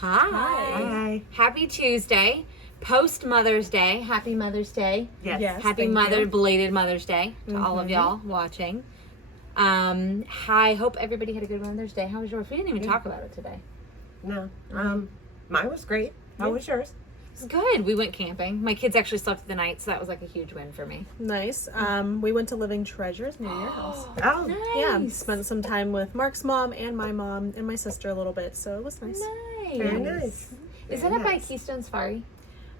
Hi. Hi. Happy Tuesday. Post Mother's Day. Happy Mother's Day. Yes. Happy belated Mother's Day to all of y'all watching. Hi. Hope everybody had a good Mother's Day. How was yours? We didn't even talk about it today. No. Mine was great. How was yours? It was good. We went camping. My kids actually slept the night, so that was like a huge win for me. Nice. We went to Living Treasures near your house. Oh, Nice. Yeah, spent some time with Mark's mom and my mom and my sister a little bit, so it was nice. Nice. very nice. Is that up by Keystone Safari?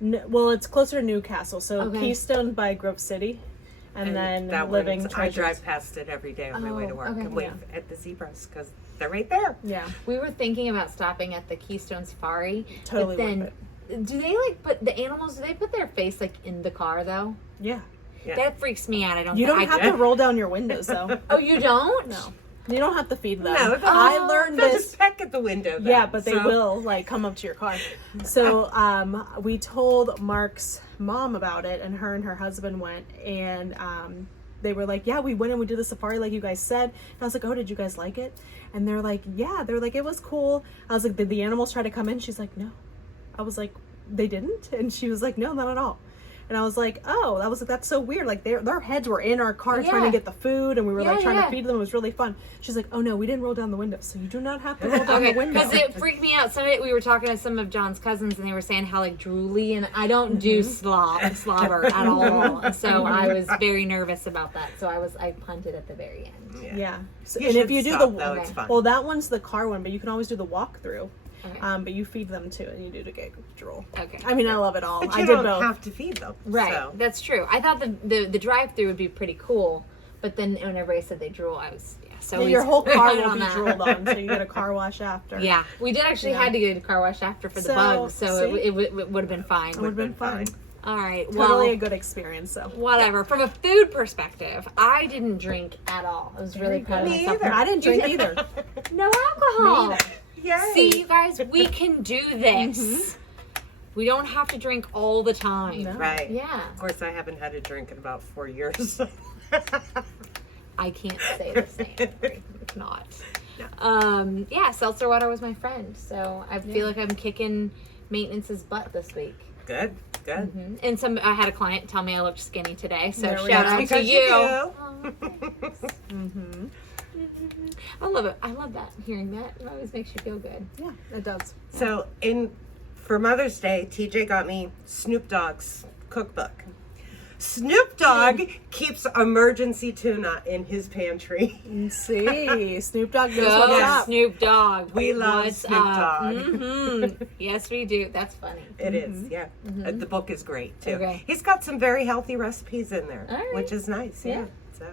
Well, it's closer to Newcastle, so Okay. Keystone by Grove City, and then that Living one, I Treasures. drive past it every day on my way to work okay. and wave at the zebras because they're right there. Yeah, We were thinking about stopping at the Keystone Safari. Totally But then, worth do they like put the animals? Do they put their face like in the car though? yeah. Yeah. That freaks me out. I don't. You don't I, have to roll down your windows though. Oh, you don't? No, you don't have to feed them. No, I learned they'll this. just peck at the window. Then, Yeah, but they so- will like come up to your car. So we told Mark's mom about it, and her husband went, and they were like, yeah, we went and we did the safari like you guys said. And I was like, oh, did you guys like it? And they're like, yeah. They're like, it was cool. I was like, did the animals try to come in? She's like, no. I was like, they didn't? And she was like, no, not at all. And I was like, oh, I was like, that's so weird. Like their heads were in our car trying Yeah. to get the food, and we were like trying Yeah. to feed them. It was really fun. She's like, oh no, we didn't roll down the window, so you do not have to roll down Okay, the window. because it freaked me out. Sunday we were talking to some of John's cousins, and they were saying how like drooly, and I don't do slobber at all. And so I was very nervous about that. So I punted at the very end. Yeah. So, You and should if you do stop, the though, it's fun. well, that one's the car one, but you can always do the walkthrough. Okay. But you feed them too, and you do the gig drool. Okay. I mean, I love it all. But I you did don't both. have to feed them. Right, So. that's true. I thought the drive-through would be pretty cool, but then whenever I said they drool, I was so Yeah, your whole car on will be that. drooled on, so you get a car wash after. Yeah, we did actually Yeah. had to get a car wash after for the So, bugs, so see? it would have been fine. It would have been fun. All right, Totally well, a good experience. So whatever. From a food perspective, I didn't drink at all. I was really proud of Me myself. either. I didn't drink either. No alcohol. Me either. Yay. See, you guys, we can do this. We don't have to drink all the time. No. Right. Yeah, Of course, I haven't had a drink in about 4 years. I can't say the same. It's not. Yeah, seltzer water was my friend, so I feel like I'm kicking maintenance's butt this week. Good. Good. And I had a client tell me I looked skinny today, so There we shout go. out to Because you. do. I love it. I love that. Hearing that, it always makes you feel good. Yeah, it does. So for Mother's Day, TJ got me Snoop Dogg's cookbook. Snoop Dogg keeps emergency tuna in his pantry. See, Snoop Dogg knows Go what's up. Snoop Dogg. We love What's Snoop up? Dogg. Yes, we do. That's funny. It is, yeah. The book is great too. Okay. He's got some very healthy recipes in there, All right. which is nice. Yeah. Yeah. So.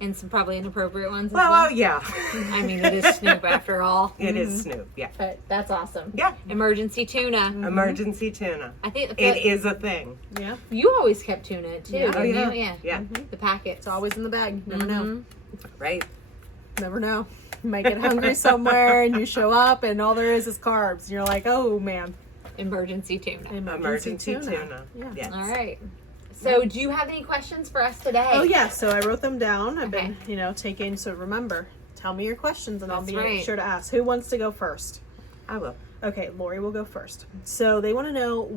And some probably inappropriate ones as Well, well. oh yeah, I mean, it is Snoop after all. it is Snoop. Yeah. But that's awesome. Yeah. Emergency tuna. Emergency tuna. I think It is a thing. Yeah, you always kept tuna too, Yeah. didn't Oh, yeah. you? Yeah. Yeah. The packets. it's always in the bag. Never know. Right. Never know. You might get hungry somewhere, and you show up, and all there is carbs. And you're like, oh man. Emergency tuna. Emergency tuna. Yeah. Yes. All right. So, do you have any questions for us today? Oh yeah, so I wrote them down. I've Okay. been, taking. So remember, tell me your questions, and I'll That's be right. sure to ask. Who wants to go first? I will. Okay, Lori will go first. So they want to know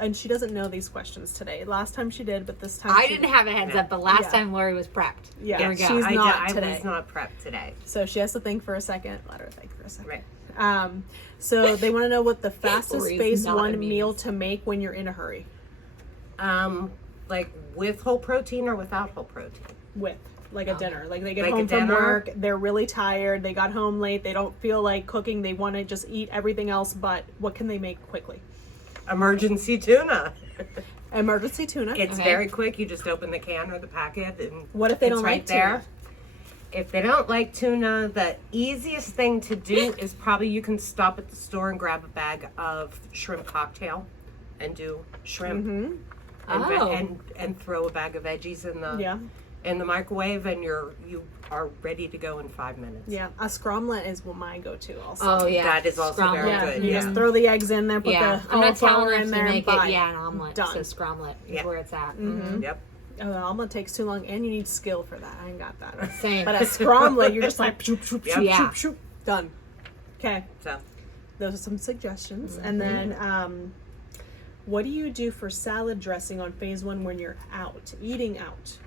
and she doesn't know these questions today. Last time she did, but this time I she didn't have a heads up, but last Yeah. time Lori was prepped. Yeah, There we go. she's not today. I was not prepped today. So she has to think for a second. Let her think for a second. Right. So they want to know what the fastest Lori's phase not one amused. meal to make when you're in a hurry. Like with whole protein or without whole protein? With like a dinner. Like they get Like a home from dinner? work, they're really tired, they got home late, they don't feel like cooking, they want to just eat everything else, but what can they make quickly? Emergency tuna. Emergency tuna. It's Okay. very quick. You just open the can or the packet and What if they it's don't right like there. tuna? If they don't like tuna, the easiest thing to do is probably you can stop at the store and grab a bag of shrimp cocktail and do shrimp and, Oh. and throw a bag of veggies in the Yeah. in the microwave and you are ready to go in 5 minutes. Yeah. A scromlet is what my go-to also. Oh yeah, That is also Scromlet. very yeah, good. you Yeah. just throw the eggs in there, put Yeah, the I'm not telling cauliflower her in to there, make and it. bye. Yeah, an omelet. Done. So scromlet is Yeah. where it's at. Yep. Oh, the omelet takes too long, and you need skill for that. I ain't got that. Same. But a scromlet, you're just like shoop, shoop, shoop, Yeah. shoop, shoop, done. Okay. So those are some suggestions. And then, what do you do for salad dressing on phase 1 when you're eating out?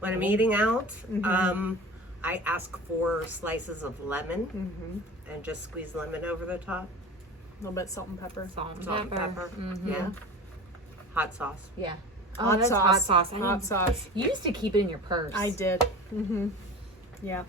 When I'm eating out, I ask for slices of lemon and just squeeze lemon over the top. A little bit salt and pepper. Salt and Salt pepper. and pepper. Yeah. Hot sauce. Yeah. Hot that's sauce. hot sauce. Hot sauce. You used to keep it in your purse. I did. Yeah.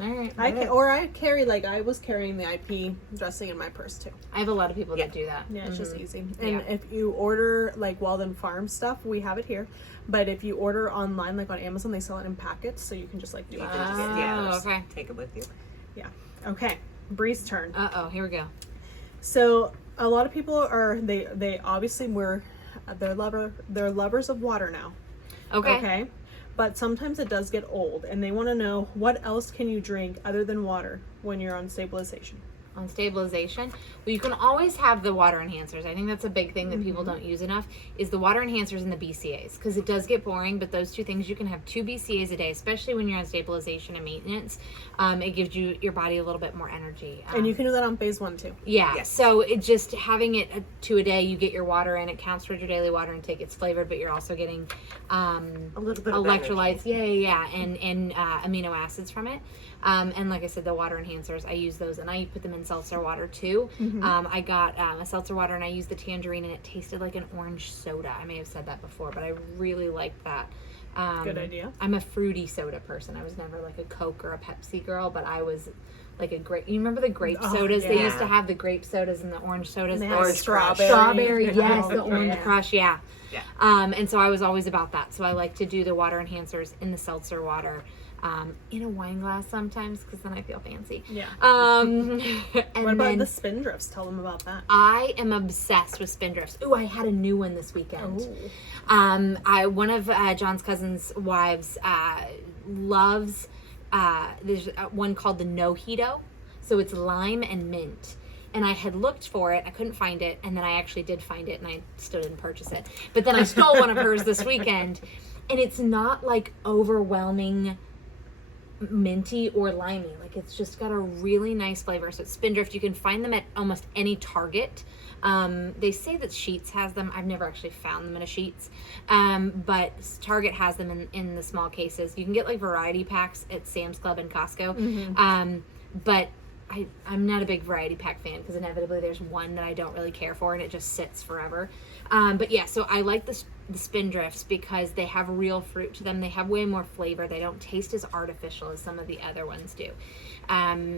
All right. I carry, like, I was carrying the IP dressing in my purse too. I have a lot of people that do that. Yeah, it's just easy. And Yeah. if you order, like, Walden Farm stuff, we have it here. But if you order online, like on Amazon, they sell it in packets, so you can just, like, do it. Okay. Take it with you. Yeah. Okay. Bree's turn. Uh-oh, here we go. So a lot of people are they obviously they're lovers of water now. Okay. But sometimes it does get old, and they want to know, what else can you drink other than water when you're on stabilization? On stabilization, well, you can always have the water enhancers. I think that's a big thing that people don't use enough, is the water enhancers and the BCAAs, because it does get boring, but those two things, you can have 2 BCAAs a day, especially when you're on stabilization and maintenance. It gives your body a little bit more energy. And you can do that on phase 1 too. Yeah, Yes. so it just having it 2 a day, you get your water in, it counts towards your daily water intake. It's flavored, but you're also getting A little bit of electrolytes, and amino acids from it. And like I said, the water enhancers, I use those, and I put them in seltzer water too. I got a seltzer water, and I used the tangerine, and it tasted like an orange soda. I may have said that before, but I really liked that. Good idea. I'm a fruity soda person. I was never like a Coke or a Pepsi girl, but I was like a grape. You remember the grape sodas? They used to have the grape sodas and the orange sodas. And they had Orange strawberry. Strawberry, yes, the Yeah. orange crush, yeah. Yeah. And so I was always about that. So I like to do the water enhancers in the seltzer water, in a wine glass sometimes, because then I feel fancy. Yeah. And What about then the Spindrifts? Tell them about that. I am obsessed with Spindrifts. Ooh, I had a new one this weekend. One of John's cousin's wives loves. There's one called the Nojito, so it's lime and mint. And I had looked for it, I couldn't find it, and then I actually did find it, and I still didn't purchase it. But then I stole one of hers this weekend, and it's not like overwhelming minty or limey. Like, it's just got a really nice flavor. So it's Spindrift. You can find them at almost any Target. They say that Sheetz has them. I've never actually found them in a Sheetz, but Target has them in the small cases. You can get like variety packs at Sam's Club and Costco. But I'm not a big variety pack fan, because inevitably there's one that I don't really care for, and it just sits forever. But yeah, so I like the Spindrifts because they have real fruit to them. They have way more flavor. They don't taste as artificial as some of the other ones do.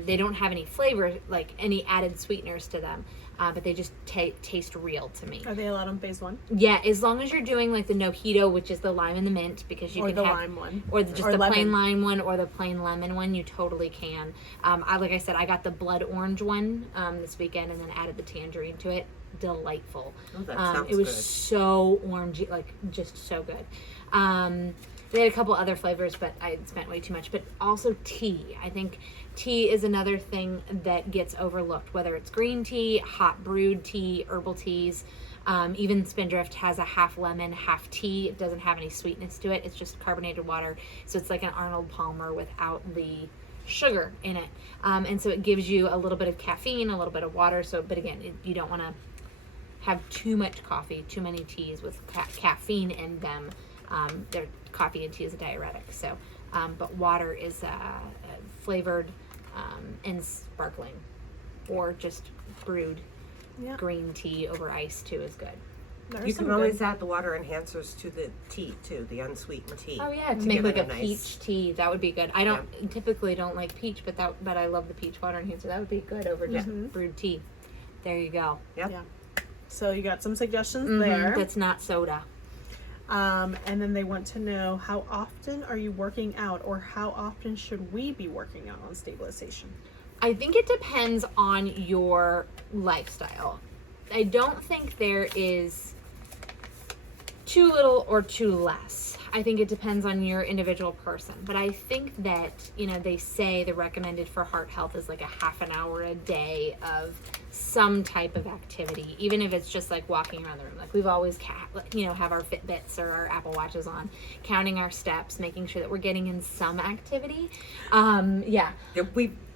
They don't have any flavor, like any added sweeteners to them, but they just taste real to me. Are they allowed on phase 1? Yeah, as long as you're doing like the Nojito, which is the lime and the mint, because you Or can the have, lime one. or just Or the lemon. plain lime one, or the plain lemon one. You totally can. Like I said, I got the blood orange one this weekend, and then added the tangerine to it. Delightful. Oh, that sounds it was good. so orangey, like just so good. They had a couple other flavors, but I spent way too much. But also tea. I think tea is another thing that gets overlooked, whether it's green tea, hot brewed tea, herbal teas. Even Spindrift has a half lemon, half tea. It doesn't have any sweetness to it. It's just carbonated water. So it's like an Arnold Palmer without the sugar in it. And so it gives you a little bit of caffeine, a little bit of water. So, but again, you don't want to have too much coffee, too many teas with caffeine in them. Their coffee and tea is a diuretic. So, but water is flavored and sparkling, or just brewed green tea over ice too is good. You can always add the water enhancers to the tea too, the unsweetened tea. Oh yeah, to to make give like it a a nice- peach tea, that would be good. I don't typically don't like peach, but I love the peach water enhancer. That would be good over just brewed tea. There you go. Yep. Yeah. So you got some suggestions Mhm, there. that's not soda. And then they want to know, how often are you working out, or how often should we be working out on stabilization? I think it depends on your lifestyle. I don't think there is too little or too less. I think it depends on your individual person. But I think that, they say the recommended for heart health is like a half an hour a day of some type of activity, even if it's just like walking around the room. Like we've always, have our Fitbits or our Apple Watches on, counting our steps, making sure that we're getting in some activity. Yeah,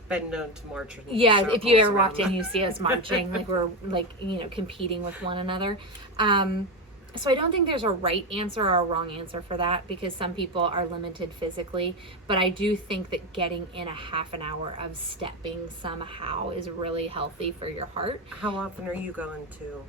been known to march. In Yeah, if you circles ever walked around in, you see us marching, like we're like, you know, competing with one another. So I don't think there's a right answer or a wrong answer for that, because some people are limited physically, but I do think that getting in a half an hour of stepping somehow is really healthy for your heart. How often are you going to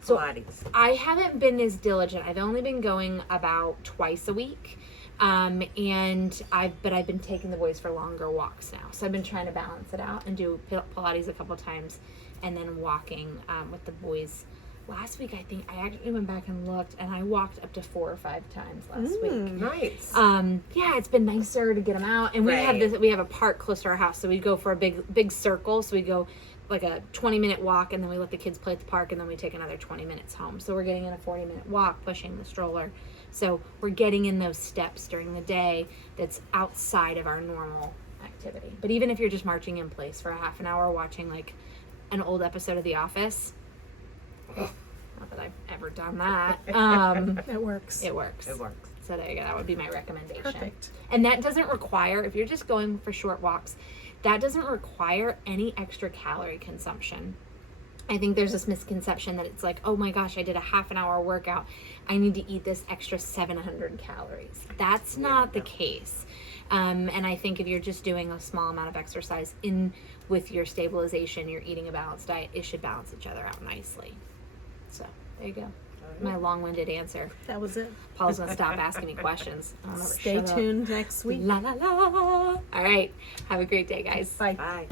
So Pilates? I haven't been as diligent. I've only been going about twice a week. But I've been taking the boys for longer walks now. So I've been trying to balance it out and do Pilates a couple times and then walking with the boys. Last week, I think I actually went back and looked, and I walked up to 4 or 5 times last week. Nice. Yeah, it's been nicer to get them out, and we have a park close to our house, so we go for a big circle. So we go like a 20-minute walk, and then we let the kids play at the park, and then we take another 20 minutes home. So we're getting in a 40-minute walk, pushing the stroller. So we're getting in those steps during the day that's outside of our normal activity. But even if you're just marching in place for a half an hour, watching like an old episode of The Office. Not that I've ever done that. It works. It works. It works. So there you go. That would be my recommendation. Perfect. And that doesn't require, if you're just going for short walks, that doesn't require any extra calorie consumption. I think there's this misconception that it's like, oh my gosh, I did a half an hour workout. I need to eat this extra 700 calories. That's not the case. And I think if you're just doing a small amount of exercise in with your stabilization, you're eating a balanced diet, it should balance each other out nicely. So there you go. My long-winded answer. That was it. Paul's gonna stop asking me questions. I'll never Stay shut up. tuned next week. La la la. All right. Have a great day, guys. Bye. Bye.